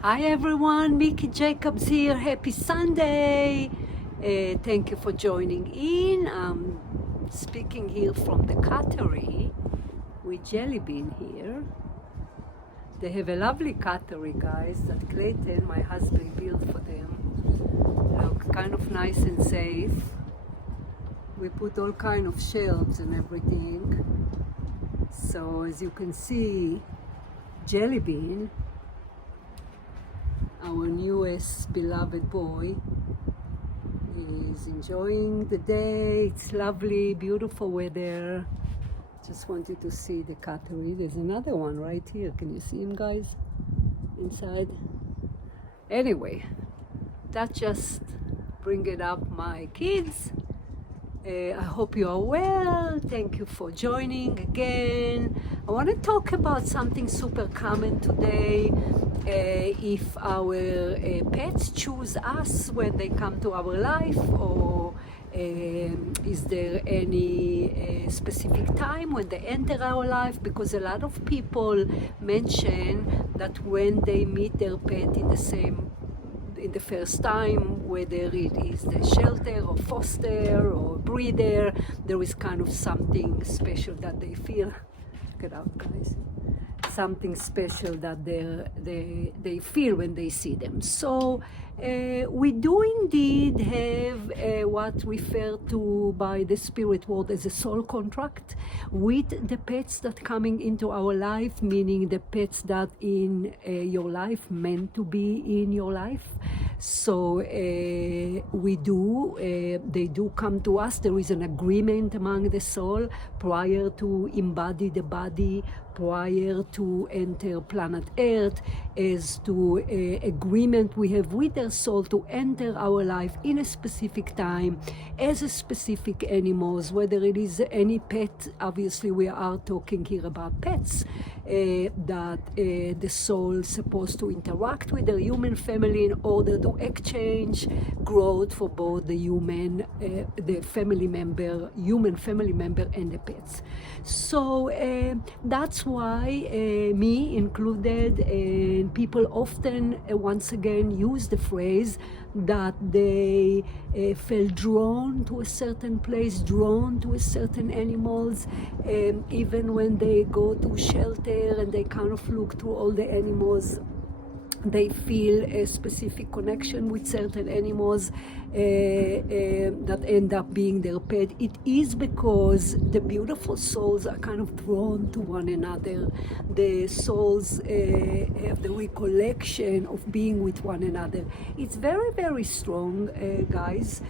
Hi everyone, Mickey Jacobs here. Happy Sunday. Thank you for joining in. I'm speaking here from the Cattery with Jellybean here. They have a lovely Cattery, guys, that Clayton, my husband, built for them. Look, kind of nice and safe. We put all kind of shelves and everything. So as you can see, Jellybean, our newest beloved boy, is enjoying the day. It's lovely, beautiful weather. Just wanted to see the Cattery. There's another one right here. Can you see him, guys? Inside. Anyway, that just bringing up my kids. I hope you are well. Thank you for joining again. I want to talk about something super common today. If our pets choose us when they come to our life, or is there any specific time when they enter our life? Because a lot of people mention that when they meet their pet in the first time, whether it is the shelter or foster or breeder, there is kind of something special that they feel. Check it out, guys. Something special that they feel when they see them. So we do indeed have what referred to by the spirit world as a soul contract with the pets that coming into our life, meaning the pets that in your life meant to be in your life. So we do, they do come to us. There is an agreement among the soul prior to embody the body, prior to enter planet Earth, as to agreement we have with their soul to enter our life in a specific time, as a specific animals, whether it is any pet. Obviously we are talking here about pets, that the soul is supposed to interact with the human family in order to exchange growth for both the human, the family member, human family member, and the pets. So that's why me included, and people often once again use the phrase that they feel drawn to a certain place, drawn to a certain animals, even when they go to shelter and they kind of look to all the animals, they feel a specific connection with certain animals that end up being their pet. It is because the beautiful souls are kind of drawn to one another. The souls have the recollection of being with one another. It's very, very strong, guys.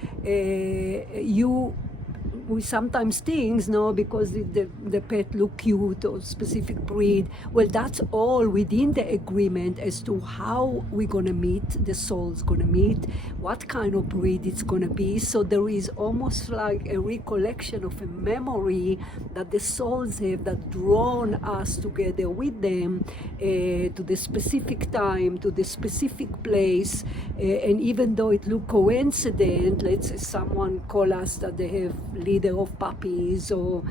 We sometimes think, no, because the pet look cute or specific breed. Well, that's all within the agreement as to how we're gonna meet, the soul's gonna meet, what kind of breed it's gonna be. So there is almost like a recollection of a memory that the souls have that drawn us together with them to the specific time, to the specific place. And even though it look coincident, let's say someone call us that they have leader of puppies, or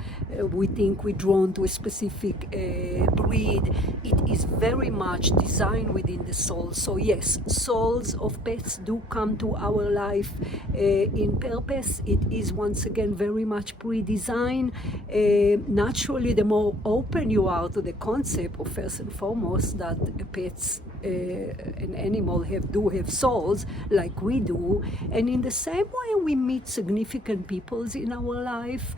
we think we're drawn to a specific breed, it is very much designed within the soul. So yes, souls of pets do come to our life in purpose. It is once again very much pre-designed. Naturally, the more open you are to the concept of, first and foremost, that pets, an animal do have souls like we do, and in the same way we meet significant peoples in our life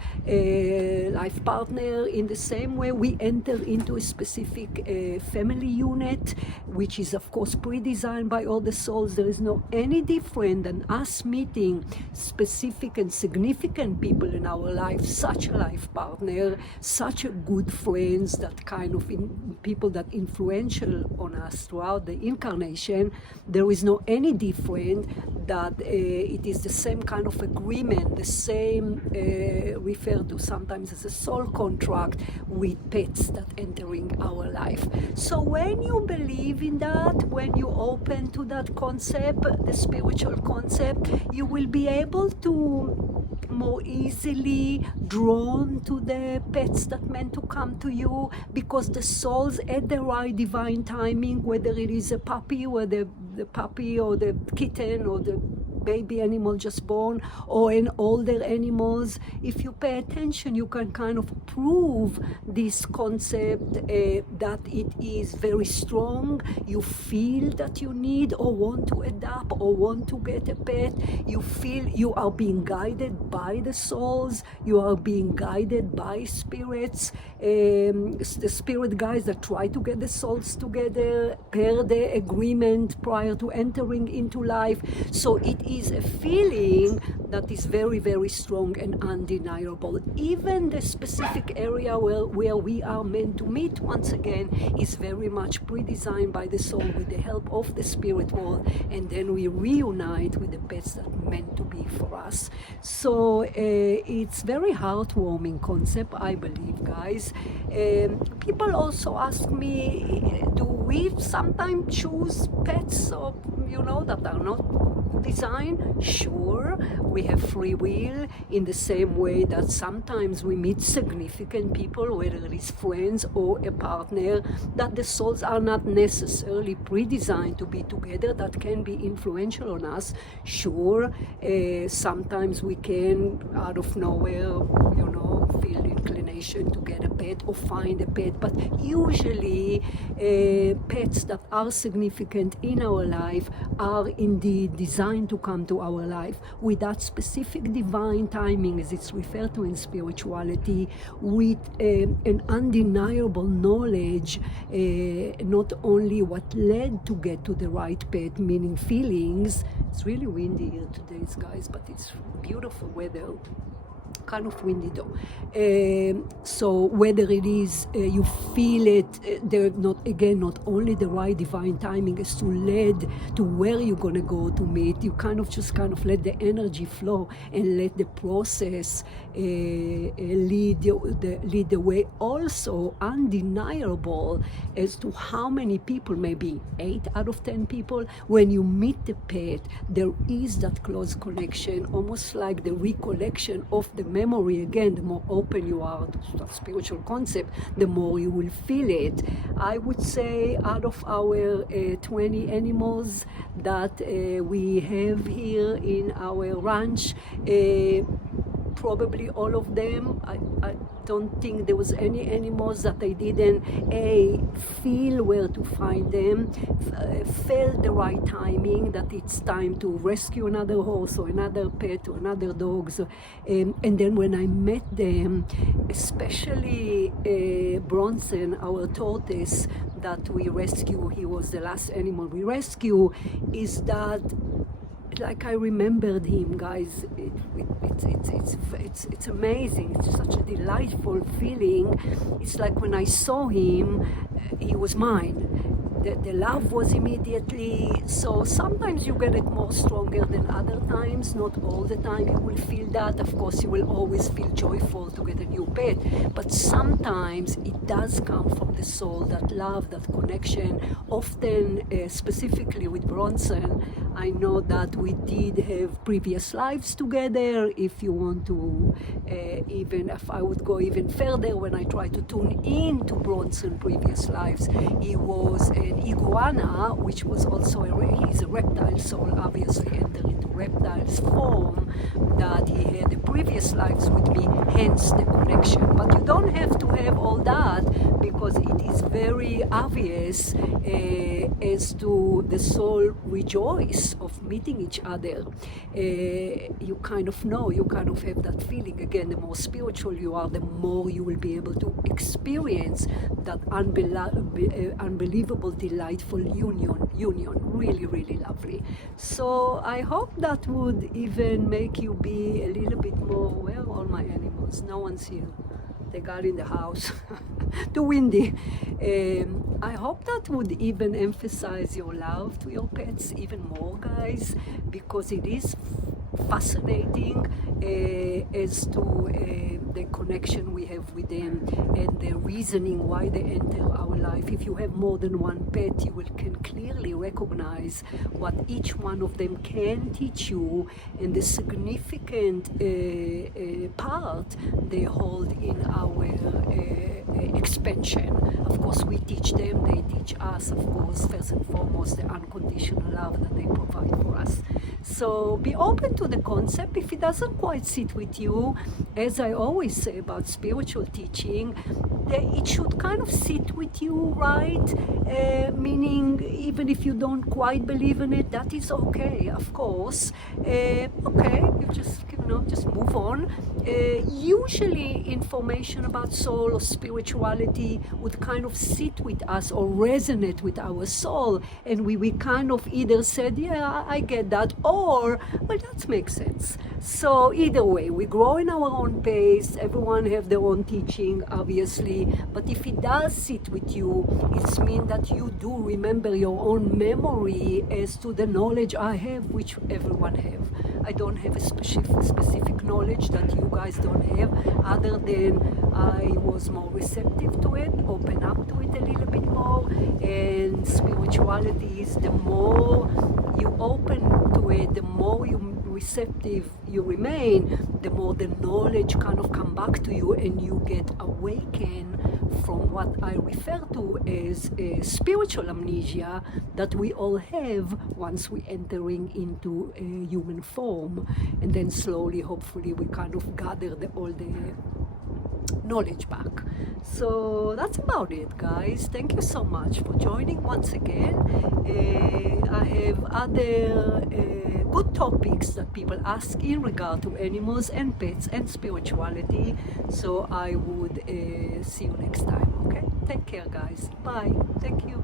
partner, in the same way we enter into a specific family unit, which is of course pre-designed by all the souls. There is no any different than us meeting specific and significant people in our life, such a life partner, such a good friends, that kind of people that influential on us throughout the incarnation. There is no any different that it is the same kind of agreement, the same referred to sometimes as a soul contract with pets that entering our life. So when you believe in that, when you open to that concept, the spiritual concept, you will be able to more easily drawn to the pets that meant to come to you, because the souls at the right divine timing, whether it is a puppy, or the puppy or the kitten or the baby animal just born, or an older animals, if you pay attention, you can kind of prove this concept that it is very strong. You feel that you need or want to adopt or want to get a pet. You feel you are being guided by the souls. You are being guided by spirits, the spirit guides that try to get the souls together per the agreement prior to entering into life. So it is a feeling that is very, very strong and undeniable. Even the specific area where we are meant to meet once again is very much pre-designed by the soul with the help of the spirit world, and then we reunite with the pets that are meant to be for us. So it's very heartwarming concept, I believe, guys. People also ask me, do we sometimes choose pets or, that are not designed? Sure, we have free will, in the same way that sometimes we meet significant people, whether it is friends or a partner, that the souls are not necessarily pre-designed to be together, that can be influential on us. Sure, sometimes we can, out of nowhere, feel the inclination to get a pet or find a pet, but usually pets that are significant in our life are indeed designed to come to our life with that specific divine timing, as it's referred to in spirituality, with an undeniable knowledge, not only what led to get to the right pet, meaning feelings. It's really windy here today, guys, but it's beautiful weather. Kind of windy though. So whether it is you feel it, they're not only the right divine timing as to lead to where you're gonna go to meet. You kind of let the energy flow and let the process lead the way. Also undeniable as to how many people, maybe 8 out of 10 people, when you meet the pet, there is that close connection, almost like the recollection of the memory. Again, the more open you are to that spiritual concept, the more you will feel it. I would say out of our 20 animals that we have here in our ranch, probably all of them, I don't think there was any animals that I didn't feel where to find them, felt the right timing, that it's time to rescue another horse or another pet or another dog. So, and then when I met them, especially Bronson, our tortoise that we rescue, he was the last animal we rescue, is that like I remembered him, guys. It's amazing. It's such a delightful feeling. It's like when I saw him, he was mine. The love was immediately. So sometimes you get it more stronger than other times. Not all the time you will feel that. Of course, you will always feel joyful to get a new pet, but sometimes it does come from the soul, that love, that connection. Often, specifically with Bronson, I know that we did have previous lives together. If you want to, even if I would go even further, when I try to tune in to Bronson previous lives, he was an iguana, which was also he's a reptile soul, obviously entered into reptile's form, that he had the previous lives with me, hence the connection. But you don't have to have all that, because it is very obvious as to the soul rejoice of meeting each other. You kind of know, you kind of have that feeling. Again, the more spiritual you are, the more you will be able to experience that unbelievable, delightful union. Really, really lovely. So I hope that would even make you be a little bit more, where are all my animals? No one's here. They got in the house. Too windy. I hope that would even emphasize your love to your pets even more, guys, because it is fascinating as to the connection we have with them and the reasoning why they enter our life. If you have more than one pet, you can clearly recognize what each one of them can teach you and the significant part they hold in our expansion. Of course, we teach them, they teach us, of course, first and foremost, the unconditional love that they provide for us. So be open to the concept. If it doesn't quite sit with you, as I always say about spiritual teaching, it should kind of sit with you, right? Meaning, even if you don't quite believe in it, that is okay, of course. Okay, you just move on. Usually information about soul or spirituality would kind of sit with us or resonate with our soul, and we kind of either said, yeah, I get that, or, well, that makes sense. So either way, we grow in our own pace. Everyone have their own teaching, obviously, but if it does sit with you, it means that you do remember your own memory as to the knowledge I have, which everyone have. I don't have a specific knowledge that you guys don't have, other than I was more receptive to it, open up to it a little bit more, and spirituality is the more you open to it, the more you receptive you remain, the more the knowledge kind of come back to you and you get awakened from what I refer to as a spiritual amnesia that we all have once we entering into a human form, and then slowly, hopefully, we kind of gather all the knowledge back. So that's about it, guys. Thank you so much for joining once again. I have other good topics that people ask in regard to animals and pets and spirituality, so I would see you next time. Okay, take care, guys. Bye. Thank you.